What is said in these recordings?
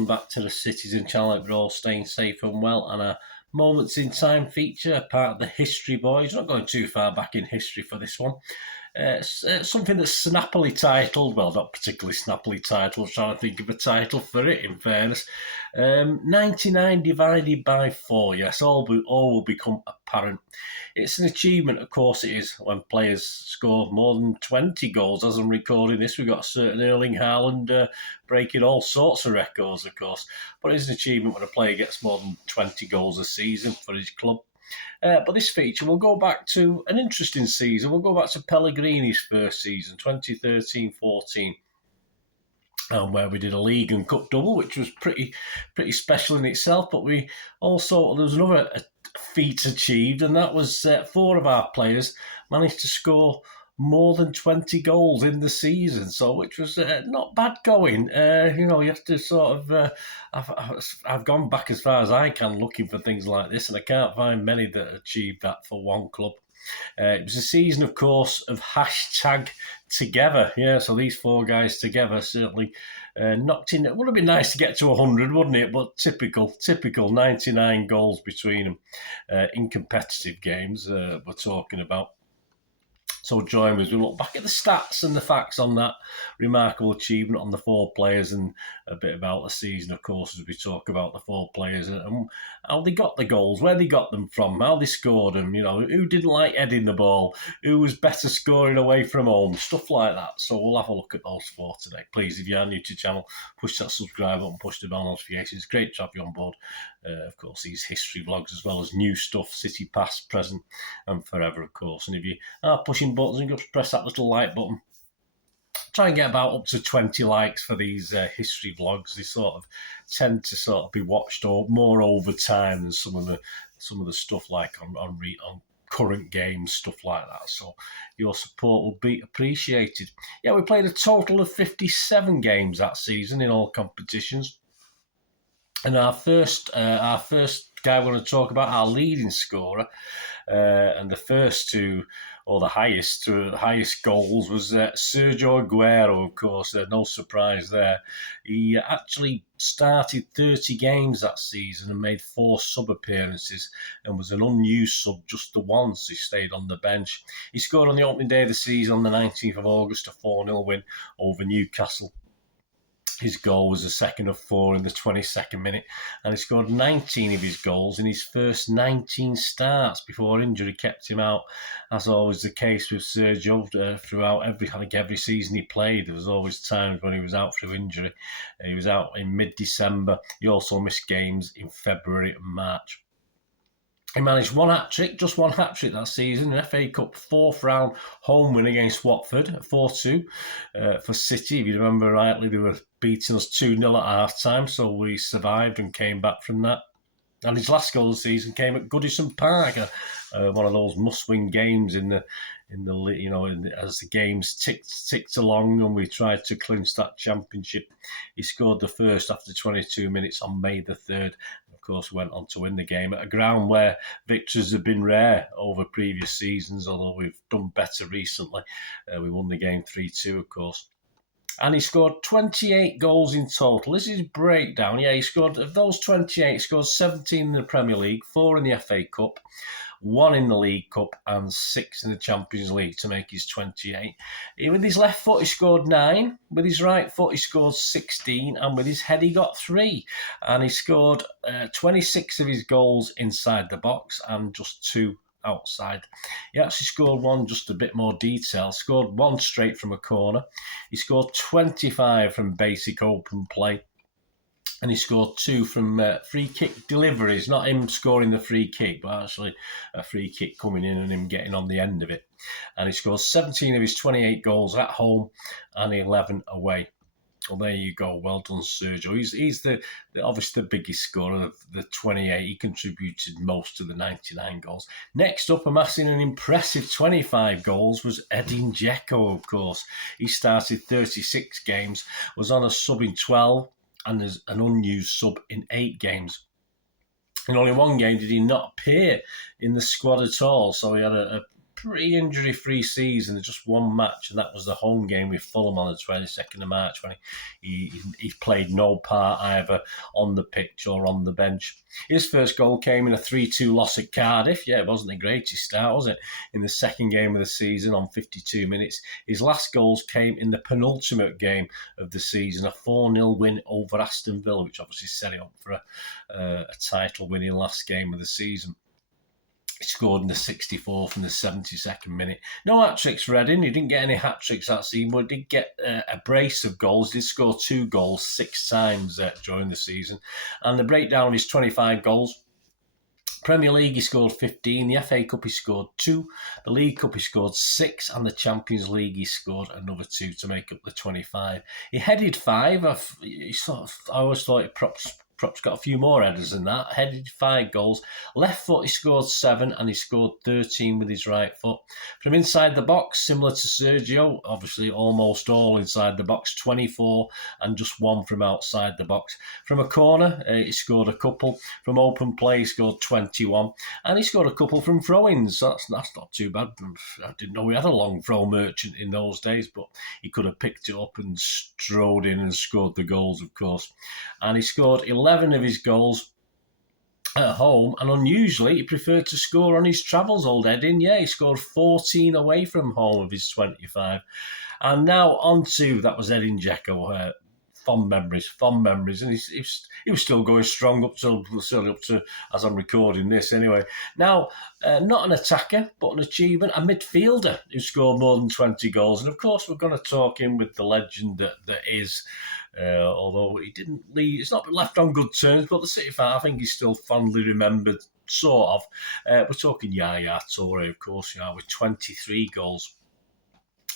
welcome back to the Citizen channel. Hope we're all staying safe and well, and a Moments in Time feature, part of the History Boys. Not going too far back in history for this one. Something that's snappily titled, well, not particularly snappily titled, I'm trying to think of a title for it, in fairness. 99 divided by 4, yes, all will become apparent. It's an achievement, of course it is, when players score more than 20 goals. As I'm recording this, we've got a certain Erling Haaland breaking all sorts of records, of course. But it's an achievement when a player gets more than 20 goals a season for his club. But this feature will go back to an interesting season. We'll go back to Pellegrini's first season, 2013-14, where we did a league and cup double, which was pretty special in itself. But there was another feat achieved, and that was 4 of our players managed to score more than 20 goals in the season, so which was not bad going. You have to sort of. I've gone back as far as I can looking for things like this, and I can't find many that achieved that for one club. It was a season, of course, of #together. Yeah, so these 4 guys together certainly knocked in. It would have been nice to get to 100, wouldn't it? But typical 99 goals between them in competitive games. We're talking about. So join me as we look back at the stats and the facts on that remarkable achievement on the 4 players, and a bit about the season, of course, as we talk about the 4 players and how they got the goals, where they got them from, how they scored them, who didn't like heading the ball, who was better scoring away from home, stuff like that. So we'll have a look at those 4 today. Please, if you are new to the channel, push that subscribe button, push the bell notifications. It's great to have you on board. Of course, these history vlogs as well as new stuff, City past, present and forever, of course. And if you are pushing buttons, you just press that little like button. Try and get about up to 20 likes for these history vlogs. They sort of tend to sort of be watched more over time than some of the stuff like on current games, stuff like that. So your support will be appreciated. Yeah, we played a total of 57 games that season in all competitions. And our first guy we're going to talk about, our leading scorer, and the first two, or the highest goals, was Sergio Aguero, of course. No surprise there. He actually started 30 games that season and made 4 sub-appearances and was an unused sub just the once. He stayed on the bench. He scored on the opening day of the season on the 19th of August, a 4-0 win over Newcastle. His goal was the second of 4 in the 22nd minute, and he scored 19 of his goals in his first 19 starts before injury kept him out. As always the case with Sergio, throughout every season he played, there was always times when he was out through injury. He was out in mid-December. He also missed games in February and March. He managed just one hat-trick that season, an FA Cup 4th round home win against Watford, 4-2 for City. If you remember rightly, they were beating us 2-0 at half-time, so we survived and came back from that. And his last goal of the season came at Goodison Park, one of those must-win games as the games ticked along and we tried to clinch that championship. He scored the first after 22 minutes on May the 3rd. Of course, went on to win the game at a ground where victories have been rare over previous seasons, although we've done better recently. We won the game 3-2, of course. And he scored 28 goals in total. This is breakdown. Yeah, he scored, of those 28, he scored 17 in the Premier League, 4 in the FA Cup, 1 in the League Cup and 6 in the Champions League to make his 28. With his left foot, he scored 9. With his right foot, he scored 16. And with his head, he got 3. And he scored 26 of his goals inside the box and just 2 outside. He actually scored 1, just a bit more detail, scored 1 straight from a corner. He scored 25 from basic open play. And he scored 2 from free kick deliveries, not him scoring the free kick, but actually a free kick coming in and him getting on the end of it. And he scored 17 of his 28 goals at home and 11 away. Well, there you go. Well done, Sergio. He's obviously the biggest scorer of the 28. He contributed most of the 99 goals. Next up, amassing an impressive 25 goals, was Edin Dzeko, of course. He started 36 games, was on a sub in 12, and as an unused sub in 8 games. In only 1 game did he not appear in the squad at all, so he had a pretty injury-free season. There's just one match, and that was the home game with Fulham on the 22nd of March when he played no part either on the pitch or on the bench. His first goal came in a 3-2 loss at Cardiff. Yeah, it wasn't the greatest start, was it? In the second game of the season on 52 minutes. His last goals came in the penultimate game of the season, a 4-0 win over Aston Villa, which obviously set it up for a title-winning last game of the season. He scored in the 64th and the 72nd minute. No hat-tricks for Reading. He didn't get any hat-tricks that season, but he did get a brace of goals. He did score 2 goals 6 times during the season. And the breakdown of his 25 goals: Premier League, he scored 15. The FA Cup, he scored 2. The League Cup, he scored 6. And the Champions League, he scored another 2 to make up the 25. He headed 5. I always thought it props got a few more headers than that. Headed 5 goals. Left foot, he scored 7, and he scored 13 with his right foot. From inside the box, similar to Sergio, obviously almost all inside the box, 24, and just 1 from outside the box. From a corner, he scored a couple. From open play, he scored 21, and he scored a couple from throw-ins. So that's not too bad. I didn't know we had a long throw merchant in those days, but he could have picked it up and strode in and scored the goals, of course. And he scored 11 of his goals at home, and unusually he preferred to score on his travels, old Edin. Yeah, he scored 14 away from home of his 25. And now on to, that was Edin Dzeko. Fond memories, and he was still going strong up to as I'm recording this anyway. Now, not an attacker, but an achievement, a midfielder who scored more than 20 goals. And of course, we're going to talk in with the legend that is, although he didn't leave, it's not left on good terms, but the City fan, I think he's still fondly remembered, sort of. We're talking Yaya Toure, of course, with 23 goals.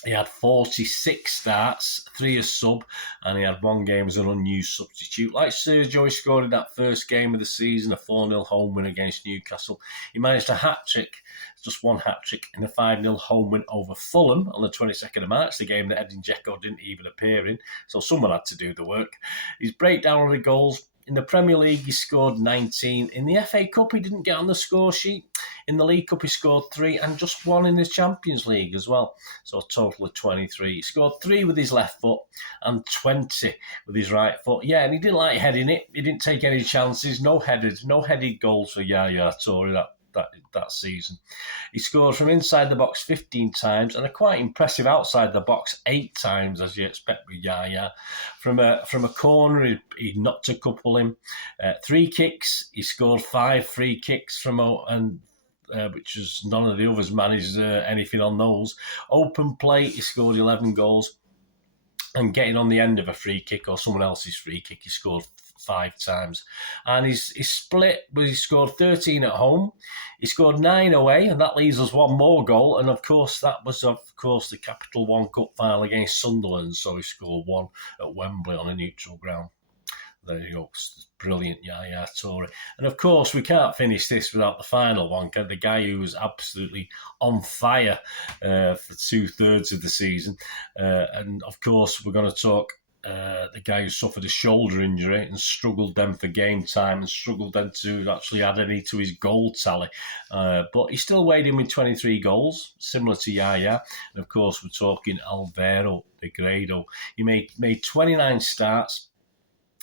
He had 46 starts, 3 as sub, and he had 1 game as an unused substitute. Like Sergio, he scored in that first game of the season, a 4-0 home win against Newcastle. He managed a hat-trick, just 1 hat-trick, in a 5-0 home win over Fulham on the 22nd of March, the game that Edin Dzeko didn't even appear in, so someone had to do the work. His breakdown of the goals: in the Premier League, he scored 19. In the FA Cup, he didn't get on the score sheet. In the League Cup, he scored 3 and just 1 in the Champions League as well. So a total of 23. He scored 3 with his left foot and 20 with his right foot. Yeah, and he didn't like heading it. He didn't take any chances. No headed goals for Yaya Toure that season. He scored from inside the box 15 times and a quite impressive outside the box 8 times, as you expect with Yaya. From a corner, he knocked a couple in. 3 kicks, he scored 5 free kicks which is none of the others managed anything on those. Open play, he scored 11 goals. And getting on the end of a free kick or someone else's free kick, he scored 5 times. And his split was he scored 13 at home. He scored 9 away, and that leaves us 1 more goal. And of course, that was the Capital One Cup final against Sunderland. So he scored 1 at Wembley on a neutral ground. There you go. Brilliant, Yaya Toure. And of course, we can't finish this without the final one. The guy who was absolutely on fire for 2/3 of the season. And of course, we're going to talk the guy who suffered a shoulder injury and struggled then for game time and struggled then to actually add any to his goal tally. But he still weighed in with 23 goals, similar to Yaya. And of course, we're talking Alvaro Negredo. He made 29 starts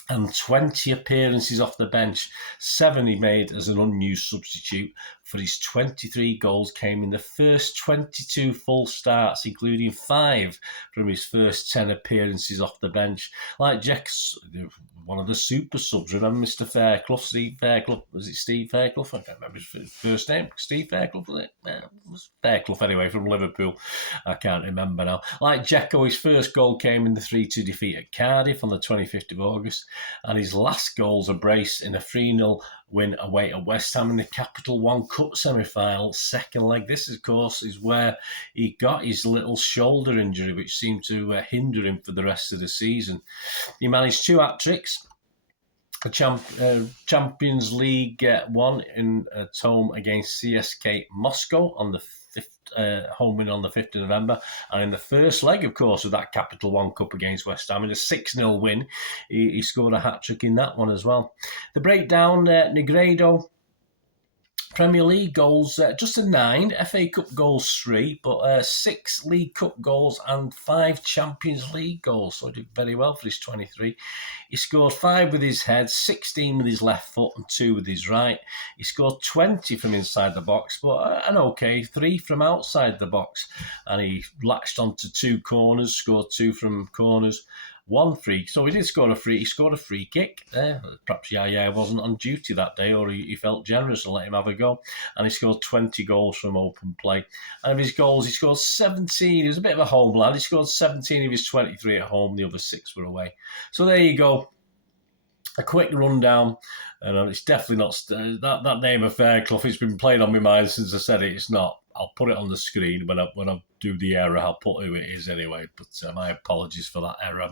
and 20 appearances off the bench. 7 he made as an unused substitute. For his 23 goals came in the first 22 full starts, including 5 from his first 10 appearances off the bench. Like Jack's, one of the super subs, remember Mr. Fairclough, Steve Fairclough? Was it Steve Fairclough? I can't remember his first name. Steve Fairclough, was it? It was Fairclough anyway, from Liverpool. I can't remember now. Like Dzeko, his first goal came in the 3-2 defeat at Cardiff on the 25th of August, and his last goal's a brace in a 3-0 win away at West Ham in the Capital One Cup semi-final, second leg. This, of course, is where he got his little shoulder injury, which seemed to hinder him for the rest of the season. He managed 2 hat-tricks. A Champions League 1 at home against CSK Moscow on the 5th, home win on the 5th of November. And in the first leg, of course, of that Capital One Cup against West Ham, in a 6-0 win, he scored a hat-trick in that one as well. The breakdown, Negredo Premier League goals, just a 9. FA Cup goals 3, but 6 League Cup goals and 5 Champions League goals. So he did very well for his 23. He scored 5 with his head, 16 with his left foot and 2 with his right. He scored 20 from inside the box, but an okay 3 from outside the box. And he latched onto 2 corners, scored 2 from corners. 1 free, so he did score a free. He scored a free kick. Perhaps Yaya wasn't on duty that day, or he felt generous and let him have a go. And he scored 20 goals from open play. And of his goals, he scored 17. He was a bit of a home lad. He scored 17 of his 23 at home. The other 6 were away. So there you go. A quick rundown, and it's definitely not that name of Fairclough. It's been playing on my mind since I said it. It's not. I'll put it on the screen when I do the error. I'll put who it is anyway. But my apologies for that error.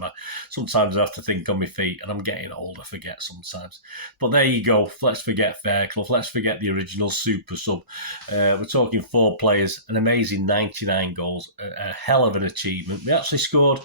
Sometimes I have to think on my feet, and I'm getting old. I forget sometimes. But there you go. Let's forget Fairclough. Let's forget the original super sub. We're talking 4 players, an amazing 99 goals, a hell of an achievement. We actually scored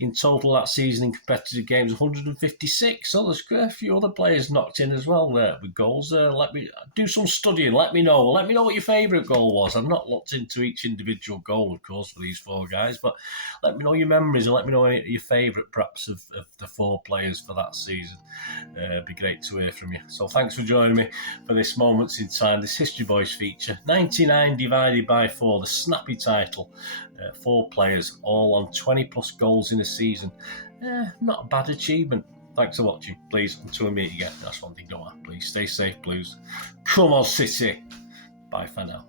in total that season in competitive games 156. So there's a few other players knocked in as well with goals. Let me do some studying. Let me know what your favourite goal was. I've not looked into each individual goal, of course, for these 4 guys, but let me know your memories and let me know your favourite, perhaps, of the 4 players for that season. It'd be great to hear from you. So thanks for joining me for this Moments in Time, this History Boys feature. 99 divided by 4, the snappy title. 4 players, all on 20 plus goals in a season. Not a bad achievement. Thanks for watching. Please, until we meet again, that's one thing, don't I? Please stay safe, Blues. Come on, City. Bye for now.